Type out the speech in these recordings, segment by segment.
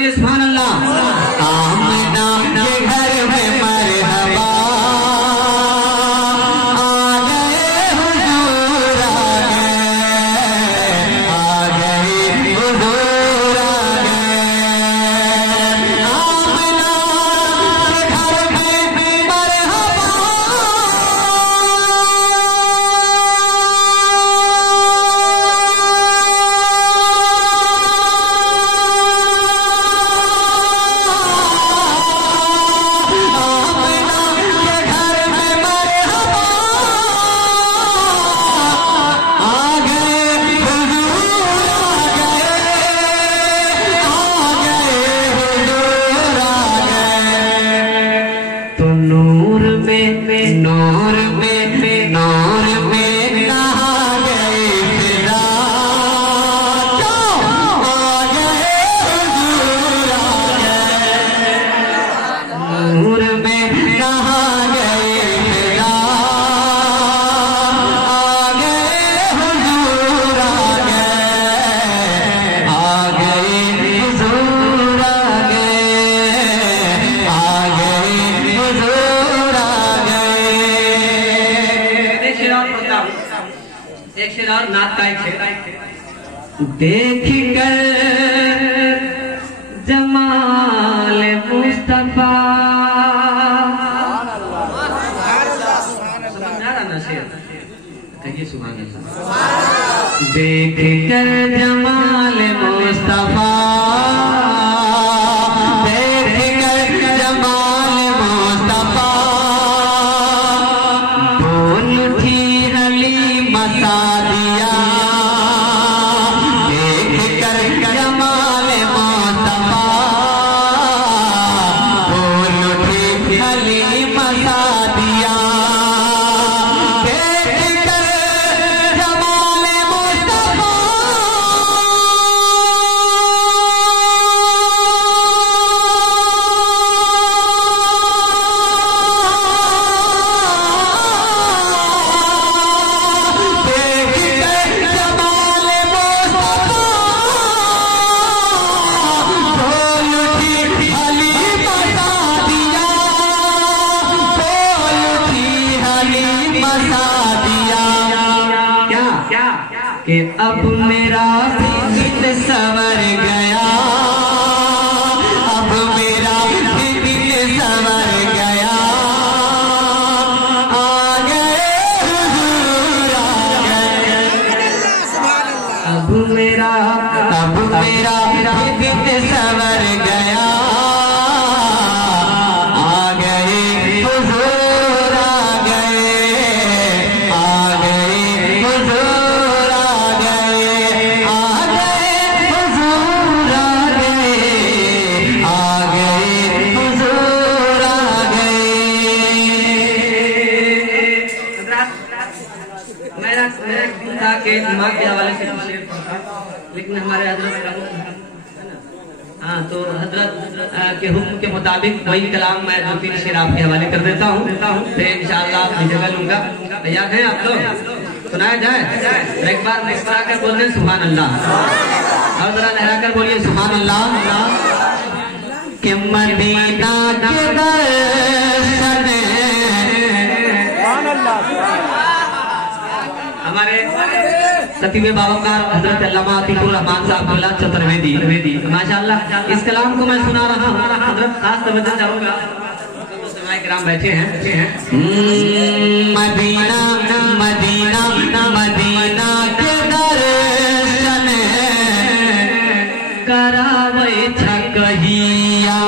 बोलिए सुभान अल्लाह। आमना के घर में मरहबा आ गए हुजूर आ गए हुजूर आ गए। आमना के घर में मरहबा देख कर जमाल मुस्तफा कहिए सुभान अल्लाह। देख कर जमाल मुस्तफा कि अब मेरा दिल संवर गया, अब मेरा दिल संवर गया, आ गए हुजूर आ गए। अब मेरा दिल संवर गया, आ गए हुजूर आ गए, आ गए हुजूर आ गए, आ गए हुजूर आ गए, आ गए हुजूर आ गए। मेरा दिल था कि माँ के हवाले से कुछ शेर पढ़ता, लेकिन हमारे हजरत हाँ तो हजरत के हुक्म के मुताबिक वही कलाम मैं 2-3 शेर आपके हवाले कर देता हूँ। तो इंशाअल्लाह अपनी जगह लूंगा। तैयार हैं आप लोग? सुनाया जाए? एक बार मुस्कुरा कर बोल दें सुभान अल्लाह, और जरा लहरा कर बोलिए सुभान अल्लाह। कि मदीना के दर्शन हमारे खतीब बावकार हजरत अल्लामा अतीकुर रहमान साहब बोला चतुर्वेदी माशाअल्लाह। इस कलाम को मैं सुना रहा हूँ, हजरत खास तवज्जो चाहूंगा, ग्राम बैठे हैं। मदीना मदीना मदीना के दर्शन करावे छकहिया,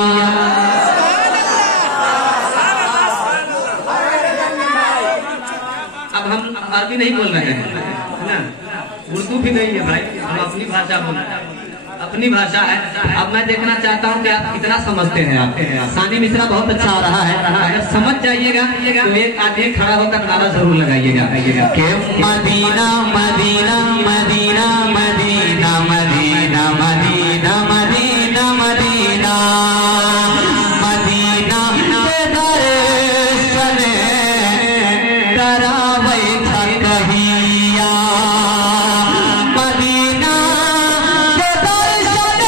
अब हम अरबी नहीं बोल रहे हैं ना, उर्दू भी नहीं है भाई, हम अपनी भाषा बोल रहे हैं, अपनी भाषा है। अब मैं देखना चाहता हूँ कि आप कितना समझते हैं। आप सानी मिश्रा बहुत अच्छा आ रहा है, अगर समझ जाइएगा तो एक आदमी खड़ा होकर नारा जरूर लगाइएगा कि Medina Medina Medina Medina Medina Medina Medina Medina Medina के दर्शन करावे छकहिया, मदीना के दर्शन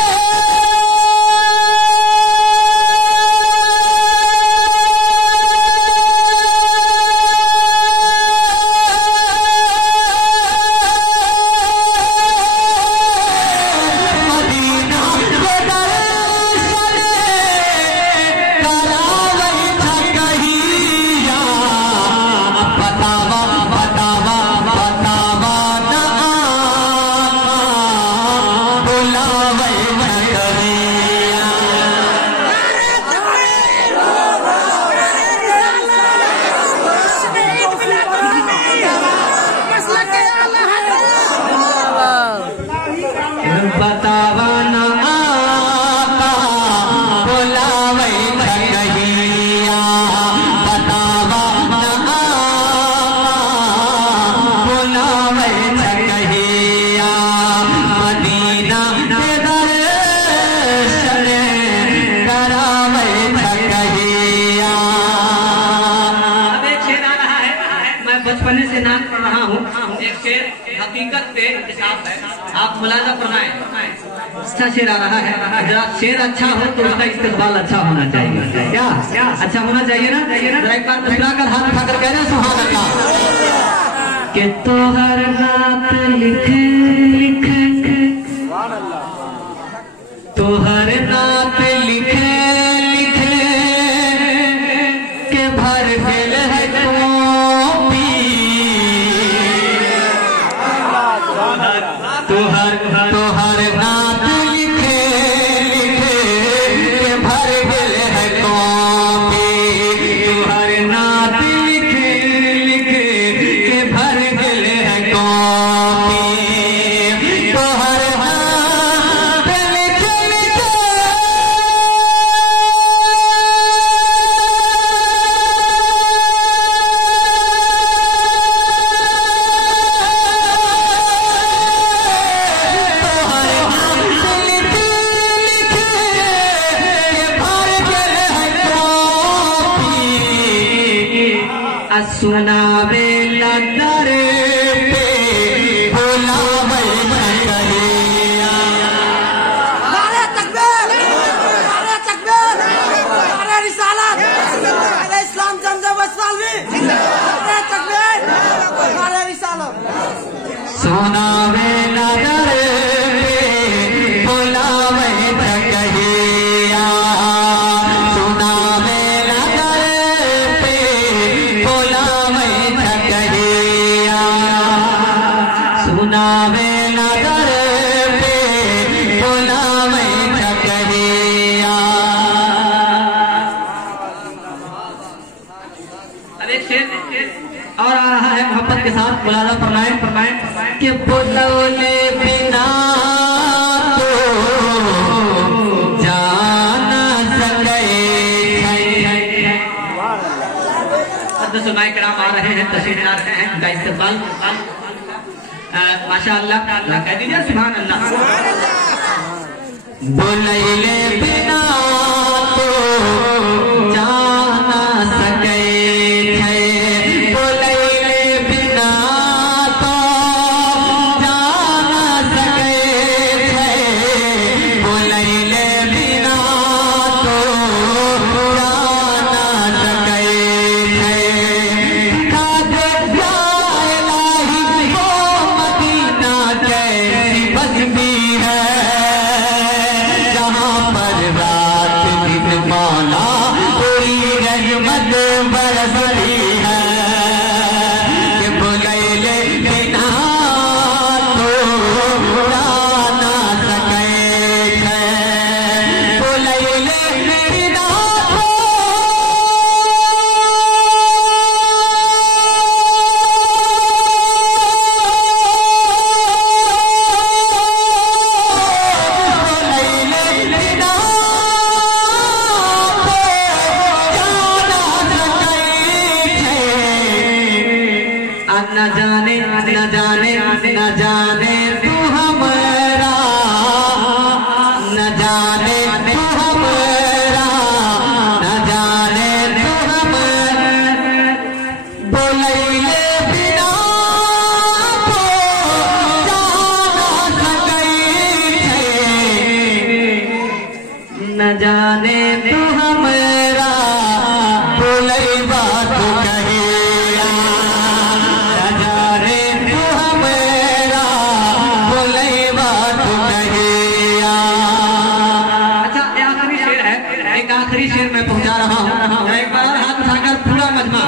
बतावा ना आका बुलावे कहिया, बतावा ना आका बुलावे कहिया, मदीना के दर्शन करावे कहिया। अब एक शेर आ रहा है, मैं बचपने से नाम पढ़ रहा हूँ। एक शेर हकीकत पे हिसाब है, आप मुलाजा फरमाएं। अच्छा शेर आ रहा है, जरा शेर अच्छा हो तो उसका इस्तेमाल अच्छा होना चाहिए। क्या क्या अच्छा होना चाहिए ना? जरा एक बार मुस्कुरा कर हाथ उठाकर कह रहे हैं सुभान अल्लाह। कि तोहर नात लिख लिख तोहर नात लिख लिख के भर गेल है कॉपी, तोहर तोहर नात लिख लिख के भर गेल है कॉपी, तोहर नात लिख लिख के भर गेल है कॉपी, तोहर नात लिख लिख सुनावे लदर पे बुलावे कहिया। नारे तकबीर, नारे तकबीर, नारे रिसालत, नारे इस्लाम जमजम वसवालवी, नारे तकबीर, नारे रिसालत। सुनावे लदर पे बुलावे कहिया, सुनावे लदर पे बुलावे कहिया, सुनावे लदर पे बुलावे कहिया। अब एक शेर और आ रहा है मोहब्बत के साथ, मुलाजा फरमाएं फरमाएं कि बुलौले बिना तो जाना सके। सुनाए कराम आ रहे हैं, तशरीफ ला रहे हैं, उनका इस्तेमाल माशाअल्लाह कह दीजिए सुभान अल्लाह। बुलैले बिना तो जाना सके थे, बुलैले बिना तो जाना सके थे, बुलैले बिना तो जाना सके थे। कादे इलाही वो मदीना कैसी बसती है, जहाँ पर रात दिन मौला पूरी रहमत बरसती है, कि बुलैले बिना तो जाना सके थे, बुलैले बिना तो न जाने न जाने न जाने तू हमारा, न जाने तू हमारा, न जाने तू हमारा, बुलैले बिना तो जाना सके थे, न जाने तू हमारा बुलैबा तो कहिया, न जाने तू हमारा बुलैबा तो कहिया। अच्छा ये आखिरी शेर है, एक आखिरी शेर मैं पहुंचा रहा हूँ। एक बार हाथ उठाकर पूरा मजमा,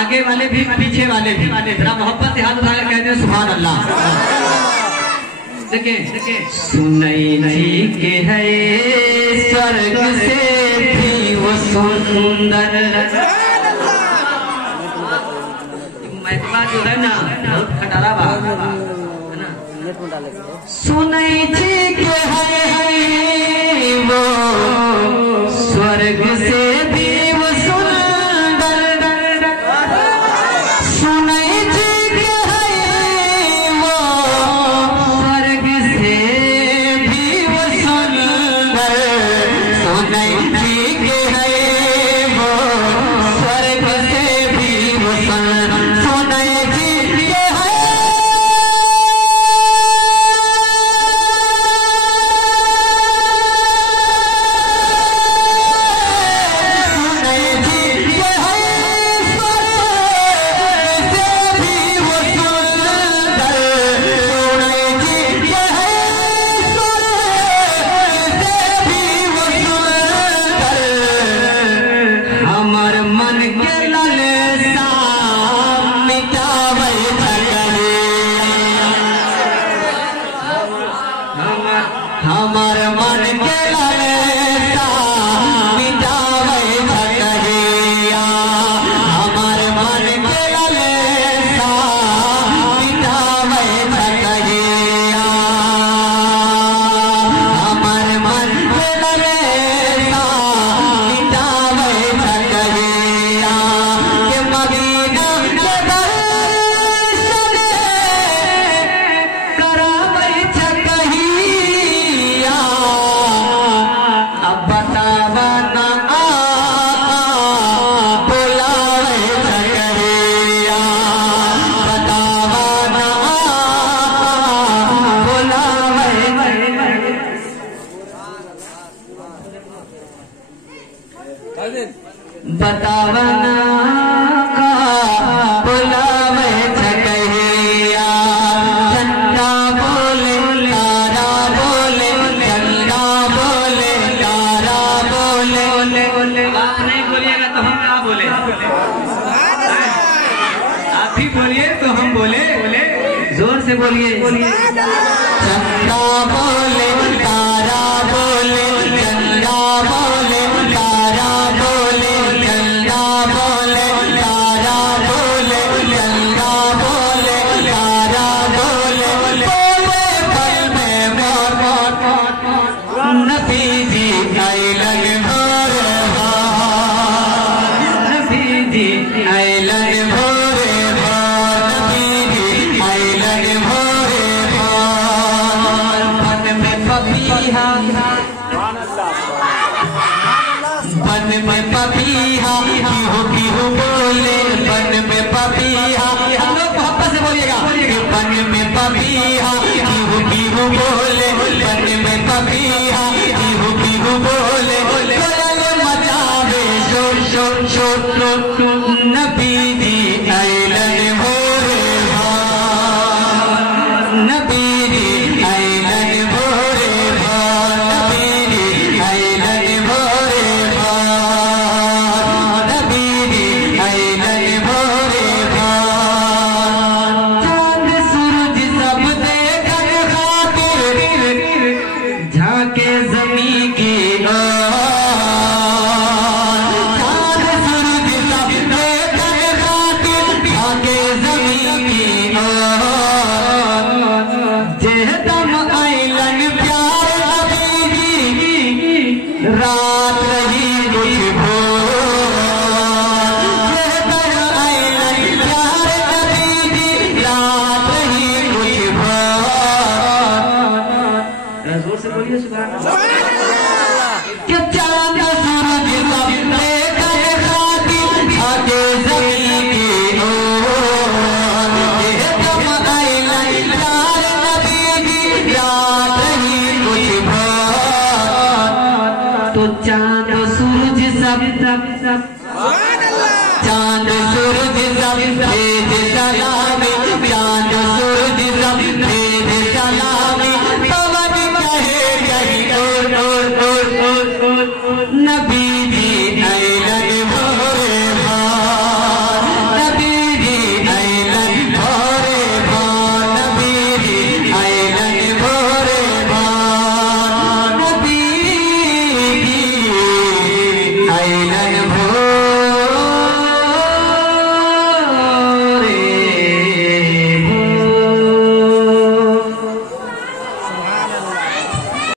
आगे वाले भी पीछे वाले भी, जरा मोहब्बत से हाथ उठाकर कहते हैं सुभान अल्लाह। देखिए सुनैनी के है स्वर्ग से भी वो सुंदर, महकमा जो है ना बहुत खटारा बात है ना, सुनई थी के है वो स्वर्ग से भी वो सुंदर, सुनई थी के है वो स्वर्ग से भी वो सुंदर, सुनई थी के है वो स्वर्ग से भी वो सुंदर, सुनई थी के है हमार मन के ललसा मिटावे सकहिया, हमार मन के ललसा मिटावे सकहिया, हमार मन के ललसा मिटावे सकहिया, के मदीना के दर्शन करावे सकहिया। अब बतावा ना आका बुलावे सकहिया, बतावा ना आका बुलावे, बतावा ना आका बुलावे सकहिया। चंदा बोले तारा बोले, चंदा बोले तारा बोले, आप नहीं बोलिएगा तो हम क्या बोले? आप ही बोलिए तो हम बोले, जोर से बोलिए। चंदा बोले तारा बोले, चंदा बोले तारा बोले, चंदा बोले तारा बोले, चंदा बोले तारा बोले, बोले पल में मोर नबी जी आइलन भोर, नबी जी आइलन भोर, नबी जी आइलन भोर, मन में पपीहा, मन में पपीहा पीहू बोले, मन में पपीहा, हम लोग मोहब्बत से बोलिएगा, मन में पपीहा पीहू बोले, मन में पपीहा पीहू बोले, कोयल मचावे शोर शोर शोर, नबी जी आइलन भोरे भार, नबी जी आइलन भोरे भार, नबी जी आइलन भोरे भार, नबी जी आइलन भोरे भार। चांद सूरज सब देखन खातिर झांके जमी की ओर, चांद सूरज सब देखन खातिर झांके जमी की ओर, जेहदम आइलन प्यार नबी जी रात रही कुछ भोर, जेहदम आइलन प्यार नबी जी रात रही कुछ भोर। जोर से बोलिए सुभान अल्लाह।